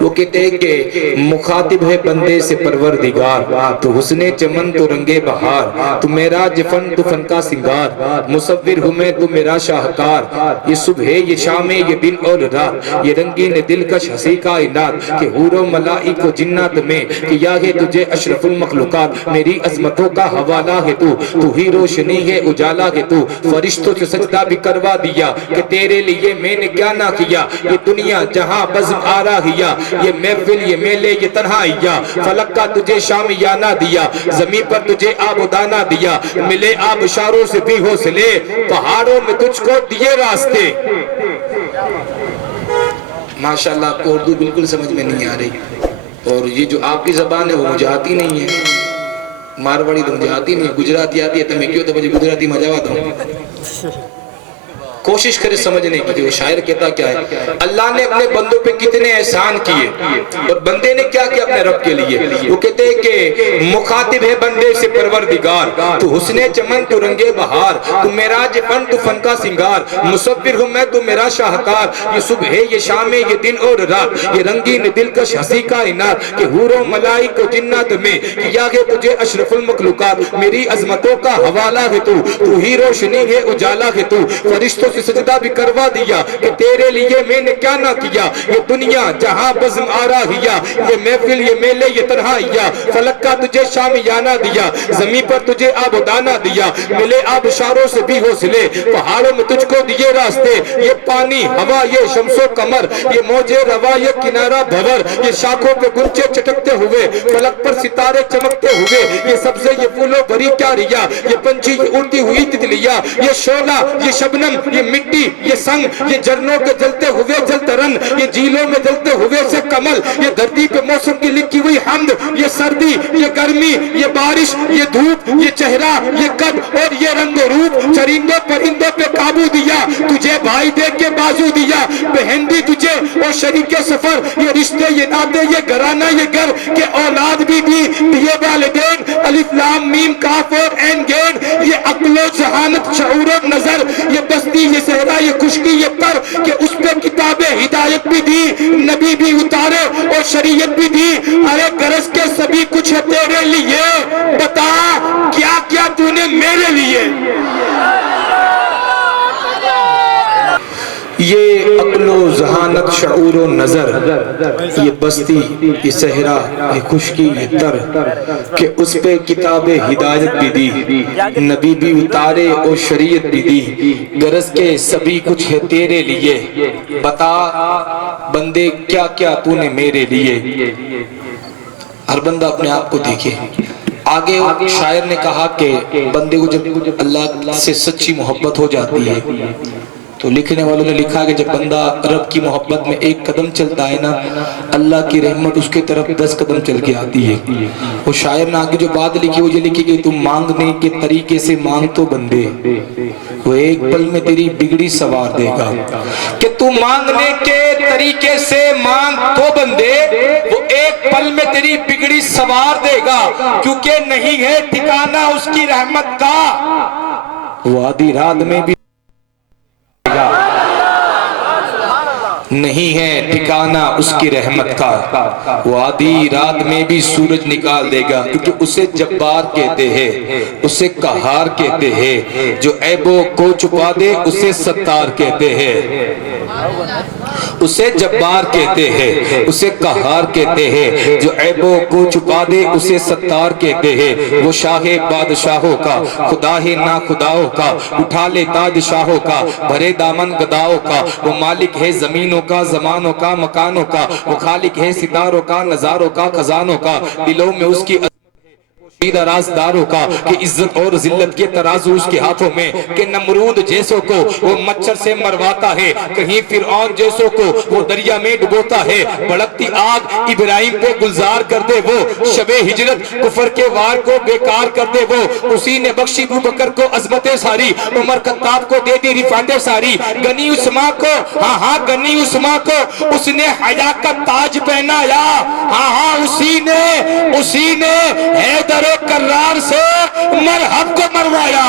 وہ کہتے ہیں کہ مخاطب ہے بندے سے پروردگار، تو حسن چمن تو رنگ بہار، تو میرا جفن تو فن کا سنگار، مصور ہوں میں تو میرا شاہکار، یہ صبح ہے یہ شام ہے یہ دن اور رات، یہ رنگین دلکش ہنسی کائنات، کہ حور و ملائک و جنات میں کیا ہے تجھے اشرف المخلوقات، میری عظمتوں کا حوالہ ہے تو ہی روشنی ہے اجالا ہے تو، فرشتوں سے سجدہ بھی کروا دیا کہ تیرے لیے میں نے کیا نہ کیا، یہ دنیا جہاں بزم آراہیا، یہ محفل یہ میلے یہ تنہائیا، فلک کا تجھے شامیانہ دیا، زمین پر تجھے آبودانہ دیا، ملے آبشاروں سے بھی حوصلے، پہاڑوں میں تجھ کو دیے راستے۔ ماشاءاللہ آپ کو اردو بالکل سمجھ میں نہیں آ رہی، اور یہ جو آپ کی زبان ہے وہ مجھے آتی نہیں ہے، مارواڑی تو مجھے آتی نہیں ہے، گجراتی آتی ہے تو میں کیوں تو مجھے گجراتی مجاوات ہوں۔ کوشش کرے سمجھنے کی کہ وہ شاعر کہتا کیا ہے، اللہ نے اپنے بندوں پہ کتنے احسان کیے اور بندے نے کیا کیا اپنے رب کے لیے، وہ کہتے ہیں کہ مخاطب ہے بندے سے پروردگار، تو حسن چمن تو رنگ بہار، تو معراج فن تو فن کا سنگار، مصور ہوں میں تو میرا شاہکار، یہ صبح ہے یہ شام ہے یہ دن اور رات، یہ رنگین دلکش ہنسی کائنات، کہ حور و ملائک و جنات میں کیا ہے تجھے اشرف المخلوقات، میری عظمتوں کا حوالہ ہے تو ہی روشنی ہے اجالا ہے تو، فرشتوں سے سجدہ بھی کروا دیا کہ تیرے لیے میں نے کیا نہ کیا، یہ دنیا جہاں بزم آراہیا، یہ محفل یہ میلے یہ تنہائیا، فلک کا تجھے شامیانہ دیا، زمین پر تجھے آبودانہ دیا، ملے آبشاروں سے بھی حوصلے، پہاڑوں میں تجھ کو دیے راستے، یہ پانی ہوا یہ شمس و قمر، یہ موجے روا یہ کنارہ بھور، یہ شاخوں پہ گنچے چٹکتے ہوئے، فلک پر ستارے چمکتے ہوئے، یہ سبزے یہ پھولوں بھری کیاریا، یہ پنچھی یہ اڑتی ہوئی تتلیا، یہ شعلہ یہ شبنم یہ مٹی یہ سنگ، یہ جھرنوں کے جلتے ہوئے جل ترن، یہ جھیلوں میں جلتے ہوئے سے کمل، یہ دھرتی پہ موسم کی لکھی ہوئی حمد، یہ سردی یہ گرمی یہ بارش یہ دھوپ یہ چہرہ یہ قد اور یہ رنگ و روپ، چرندوں پرندوں پہ قابو دیا، تجھے بھائی دیکھ کے بازو دیا، بہن بھی تجھے اور شریک سفر، یہ رشتے یہ ناطے یہ گھرانہ یہ گھر، کہ اولاد بھی دی دیے والدین، الف لام میم کاف اور عین گین، یہ عقل و ذہانت شعور و نظر، یہ بستی یہ صحرا یہ خشکی یہ تر، کہ اس پہ کتاب ہدایت بھی دی، نبی بھی اتارے اور شریعت بھی دی، ارے غرض کے سبھی کچھ ہے تیرے لیے، بتا کیا کیا تو نے میرے لیے۔ یہ عقل و ذہانت شعور و نظر، یہ بستی یہ صحرا یہ خشکی یہ تر، کہ اس پہ کتاب ہدایت بھی دی، نبی بھی اتارے اور شریعت بھی دی، غرض کے سبھی کچھ ہے تیرے لیے، بتا بندے کیا کیا تو نے میرے لیے۔ ہر بندہ اپنے آپ کو دیکھے۔ آگے شاعر نے کہا کہ بندے کو جب اللہ سے سچی محبت ہو جاتی ہے تو لکھنے والوں نے لکھا کہ جب بندہ رب کی محبت میں ایک قدم چلتا ہے نا، اللہ کی رحمت اس کے طرف 10 قدم چل کے آتی ہے۔ وہ شاعر نے آگے جو بات لکھی وہ یہ لکھی کہ تم مانگنے کے طریقے سے مانگ تو بندے، وہ ایک پل میں تیری بگڑی سوار دے گا، کہ تم مانگنے کے طریقے سے مانگ تو بندے، وہ ایک پل میں تیری بگڑی سوار دے گا، کیونکہ نہیں ہے ٹھکانہ اس کی رحمت کا، وہ آدھی رات میں بھی نہیں ہے ٹھکانہ اس کی رحمت کا، وہ آدھی رات میں بھی سورج نکال دے گا، کیونکہ اسے جبار کہتے ہیں، اسے قہار کہتے ہیں، جو عیبوں کو چھپا دے اسے ستار کہتے ہیں، اسے جبار کہتے ہیں، اسے قہار کہتے ہیں، جو عیبوں کو چھپا دے اسے ستار کہتے ہیں، وہ شاہ بادشاہوں کا خدا ہے نا خداؤں کا، اٹھا لے تاج شاہوں کا بھرے دامن گداؤں کا، وہ مالک ہے زمینوں کا زمانوں کا مکانوں کا، وہ خالق ہے ستاروں کا نظاروں کا خزانوں کا، دلوں میں اس کی رازداروں کا، کہ عزت اور ذلت کے ترازو اس کے ہاتھوں میں، کہ نمرود جیسوں کو وہ مچھر سے مرواتا ہے، کہیں فرعون جیسوں کو وہ دریا میں ڈبوتا ہے، بھڑکتی آگ ابراہیم پہ گلزار کر دے وہ، شب ہجرت کفر کے وار کو بیکار کر دے وہ، اسی نے بخشی ابوبکر کو عظمتیں ساری، عمر خطاب کو دے دی رفعتیں ساری، غنی عثمان کو ہاں غنی عثمان کو اس نے حیا کا تاج پہنایا، ہاں اسی نے حیدر کرار سے مرحب کو مروایا۔